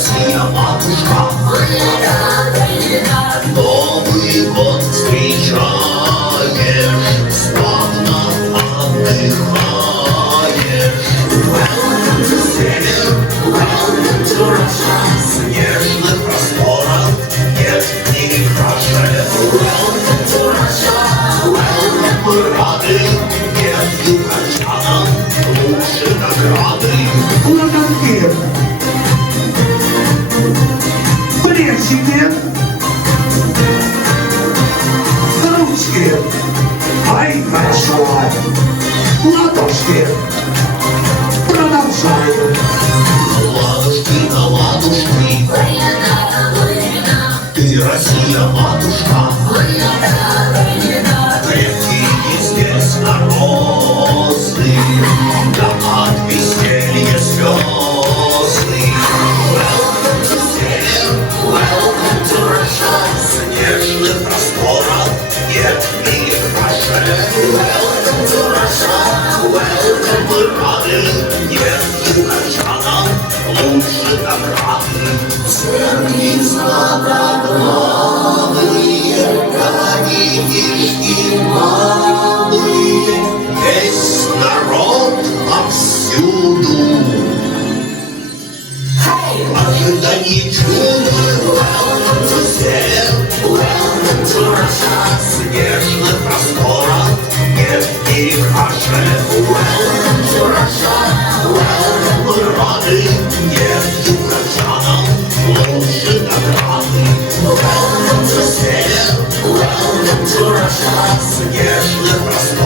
Россия, матушка, Новый год встречаешь, славно отдыхаешь. Welcome to север, welcome to Russia. Снежных просторов нет ни краше. Welcome to Russia, welcome. Мы рады всем югорчанам, лучшие награды. Кураган-Киев. Брежневе. Ручки. Ай, хорошо. Ладошки. Продолжаем. Ладушки на ладушки. Ты Россия, матушка. Крепкие здесь морозы, да от веселья слезы. Welcome to север, welcome to Russia. Снежных просторов нет ни краше. Welcome to Russia, welcome. Мы рады нет югорчанам лучше награды. Церкви златоглавые, коники малые, весь народ повсюду. Ожидание чуда. Welcome to север, welcome to Russia. Снежных просторов нет ни краше. Welcome to Russia, welcome. Мы рады нет югорчанам лучше награды. Welcome to север, welcome to Russia. Снежных просторов